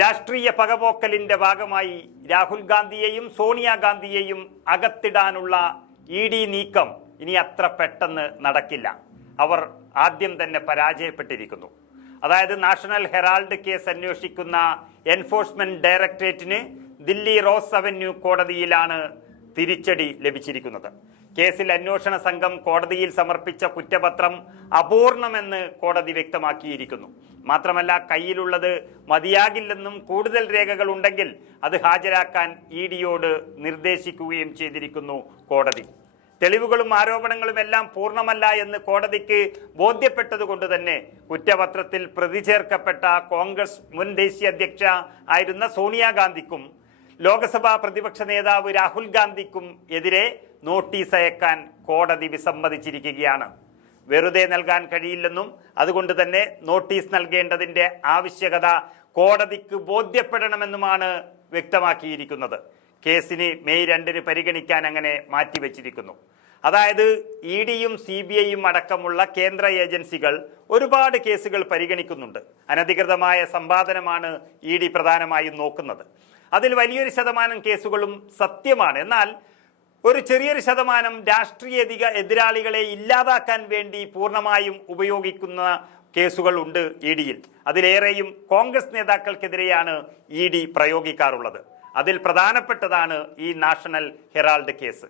രാഷ്ട്രീയ പകപോക്കലിന്റെ ഭാഗമായി രാഹുൽ ഗാന്ധിയെയും സോണിയാഗാന്ധിയെയും അകത്തിടാനുള്ള ED നീക്കം ഇനി അത്ര പെട്ടെന്ന് നടക്കില്ല. അവർ ആദ്യം തന്നെ പരാജയപ്പെട്ടിരിക്കുന്നു. അതായത് നാഷണൽ ഹെറാൾഡ് കേസ് അന്വേഷിക്കുന്ന എൻഫോഴ്സ്മെന്റ് ഡയറക്ടറേറ്റിന് ദില്ലി റോസ് അവന്യൂ കോടതിയിലാണ് തിരിച്ചടി ലഭിച്ചിരിക്കുന്നത്. കേസിൽ അന്വേഷണ സംഘം കോടതിയിൽ സമർപ്പിച്ച കുറ്റപത്രം അപൂർണമെന്ന് കോടതി വ്യക്തമാക്കിയിരിക്കുന്നു. മാത്രമല്ല, കയ്യിലുള്ളത് മതിയാകില്ലെന്നും കൂടുതൽ രേഖകൾ ഉണ്ടെങ്കിൽ അത് ഹാജരാക്കാൻ EDയോട് നിർദ്ദേശിക്കുകയും ചെയ്തിരിക്കുന്നു കോടതി. തെളിവുകളും ആരോപണങ്ങളും എല്ലാം പൂർണ്ണമല്ല എന്ന് കോടതിക്ക് ബോധ്യപ്പെട്ടതുകൊണ്ട് തന്നെ കുറ്റപത്രത്തിൽ പ്രതി ചേർക്കപ്പെട്ട കോൺഗ്രസ് മുൻ ദേശീയ അധ്യക്ഷ ആയിരുന്ന സോണിയാഗാന്ധിക്കും ലോക്സഭാ പ്രതിപക്ഷ നേതാവ് രാഹുൽ ഗാന്ധിക്കും എതിരെ നോട്ടീസ് അയക്കാൻ കോടതി വിസമ്മതിച്ചിരിക്കുകയാണ്. വെറുതെ നൽകാൻ കഴിയില്ലെന്നും അതുകൊണ്ട് തന്നെ നോട്ടീസ് നൽകേണ്ടതിന്റെ ആവശ്യകത കോടതിക്ക് ബോധ്യപ്പെടണമെന്നുമാണ് വ്യക്തമാക്കിയിരിക്കുന്നത്. കേസിന് മെയ് 2 പരിഗണിക്കാൻ അങ്ങനെ മാറ്റിവെച്ചിരിക്കുന്നു. അതായത് EDയും CBIയും അടക്കമുള്ള കേന്ദ്ര ഏജൻസികൾ ഒരുപാട് കേസുകൾ പരിഗണിക്കുന്നുണ്ട്. അനധികൃതമായ സമ്പാദനമാണ് ED പ്രധാനമായും നോക്കുന്നത്. അതിൽ വലിയൊരു ശതമാനം കേസുകളും സത്യമാണ്. എന്നാൽ ഒരു ചെറിയൊരു ശതമാനം രാഷ്ട്രീയ എതിരാളികളെ ഇല്ലാതാക്കാൻ വേണ്ടി പൂർണ്ണമായും ഉപയോഗിക്കുന്ന കേസുകൾ ഉണ്ട് EDയിൽ. അതിലേറെയും കോൺഗ്രസ് നേതാക്കൾക്കെതിരെയാണ് ED പ്രയോഗിക്കാറുള്ളത്. അതിൽ പ്രധാനപ്പെട്ടതാണ് ഈ നാഷണൽ ഹെറാൾഡ് കേസ്.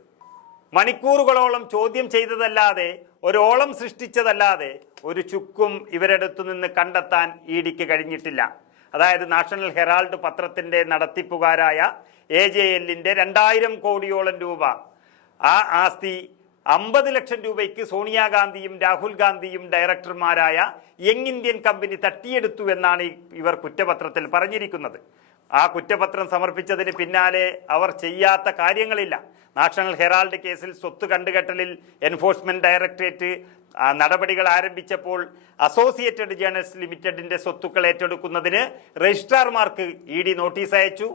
മണിക്കൂറുകളോളം ചോദ്യം ചെയ്തതല്ലാതെ, ഒരോളം സൃഷ്ടിച്ചതല്ലാതെ ഒരു ചുക്കും ഇവരെടുത്തു നിന്ന് കണ്ടെത്താൻ EDക്ക് കഴിഞ്ഞിട്ടില്ല. അതായത് നാഷണൽ ഹെറാൾഡ് പത്രത്തിന്റെ നടത്തിപ്പുകാരായ AJLന്റെ 2000 കോടിയോളം രൂപ, ആ ആസ്തി 50 ലക്ഷം രൂപയ്ക്ക് സോണിയാഗാന്ധിയും രാഹുൽ ഗാന്ധിയും ഡയറക്ടർമാരായ യങ് ഇന്ത്യൻ കമ്പനി തട്ടിയെടുത്തു എന്നാണ് ഇവർ കുറ്റപത്രത്തിൽ പറഞ്ഞിരിക്കുന്നത്. ആ കുറ്റപത്രം സമർപ്പിച്ചതിന് പിന്നാലെ അവർ ചെയ്യാത്ത കാര്യങ്ങളില്ല. നാഷണൽ ഹെറാൾഡ് കേസിൽ സ്വത്ത് കണ്ടുകെട്ടലിൽ എൻഫോഴ്സ്മെന്റ് ഡയറക്ടറേറ്റ് നടപടികൾ ആരംഭിച്ചപ്പോൾ അസോസിയേറ്റഡ് ജേർണൽസ് ലിമിറ്റഡിന്റെ സ്വത്തുക്കൾ ഏറ്റെടുക്കുന്നതിന് രജിസ്ട്രാർമാർക്ക് ED നോട്ടീസ് അയച്ചു.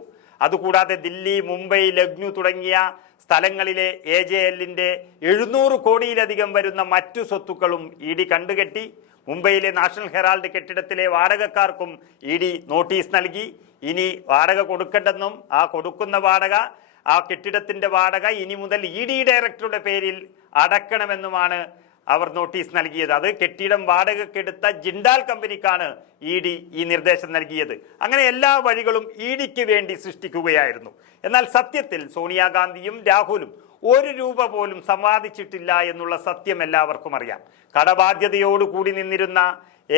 അതുകൂടാതെ ദില്ലി, മുംബൈ, ലക്നൌ തുടങ്ങിയ സ്ഥലങ്ങളിലെ AJLന്റെ 700 കോടിയിലധികം വരുന്ന മറ്റു സ്വത്തുക്കളും ED കണ്ടുകെട്ടി. മുംബൈയിലെ നാഷണൽ ഹെറാൾഡ് കെട്ടിടത്തിലെ വാടകക്കാർക്കും ED നോട്ടീസ് നൽകി. ഇനി വാടക കൊടുക്കണ്ടെന്നും ആ കൊടുക്കുന്ന വാടക, ആ കെട്ടിടത്തിന്റെ വാടക ഇനി മുതൽ ED ഡയറക്ടറുടെ പേരിൽ അടക്കണമെന്നുമാണ് അവർ നോട്ടീസ് നൽകിയത്. അത് കെട്ടിടം വാടകക്കെടുത്ത ജിൻഡാൽ കമ്പനിക്കാണ് ED ഈ നിർദ്ദേശം നൽകിയത്. അങ്ങനെ എല്ലാ വഴികളും EDക്ക് വേണ്ടി സൃഷ്ടിക്കുകയായിരുന്നു. എന്നാൽ സത്യത്തിൽ സോണിയാഗാന്ധിയും രാഹുലും 1 രൂപ പോലും സമ്പാദിച്ചിട്ടില്ല എന്നുള്ള സത്യം എല്ലാവർക്കും അറിയാം. കടബാധ്യതയോട് കൂടി നിന്നിരുന്ന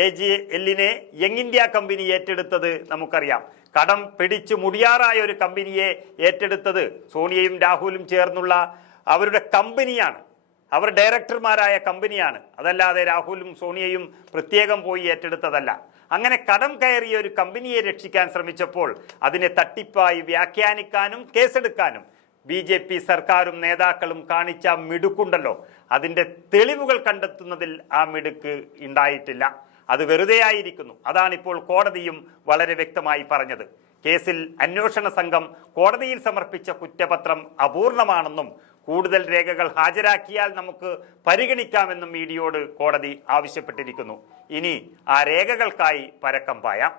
AJLനെ യങ് ഇന്ത്യ കമ്പനി ഏറ്റെടുത്തത് നമുക്കറിയാം. കടം പിടിച്ചു മുടിയാറായ ഒരു കമ്പനിയെ ഏറ്റെടുത്തത് സോണിയയും രാഹുലും ചേർന്നുള്ള അവരുടെ കമ്പനിയാണ്, അവർ ഡയറക്ടർമാരായ കമ്പനിയാണ്. അതല്ലാതെ രാഹുലും സോണിയയും പ്രത്യേകം പോയി ഏറ്റെടുത്തതല്ല. അങ്ങനെ കടം കയറിയ ഒരു കമ്പനിയെ രക്ഷിക്കാൻ ശ്രമിച്ചപ്പോൾ അതിനെ തട്ടിപ്പായി വ്യാഖ്യാനിക്കാനും കേസെടുക്കാനും BJP സർക്കാരും നേതാക്കളും കാണിച്ച മിടുക്കുണ്ടല്ലോ, അതിന്റെ തെളിവുകൾ കണ്ടെത്തുന്നതിൽ ആ മിടുക്ക് ഉണ്ടായിട്ടില്ല. അത് വെറുതെ ആയിരിക്കുന്നു. അതാണിപ്പോൾ കോടതിയും വളരെ വ്യക്തമായി പറഞ്ഞത്. കേസിൽ അന്വേഷണ സംഘം കോടതിയിൽ സമർപ്പിച്ച കുറ്റപത്രം അപൂർണമാണെന്നും കൂടുതൽ രേഖകൾ ഹാജരാക്കിയാൽ നമുക്ക് പരിഗണിക്കാമെന്നും EDയോട് കോടതി ആവശ്യപ്പെട്ടിരിക്കുന്നു. ഇനി ആ രേഖകൾക്കായി പരക്കം പായാം.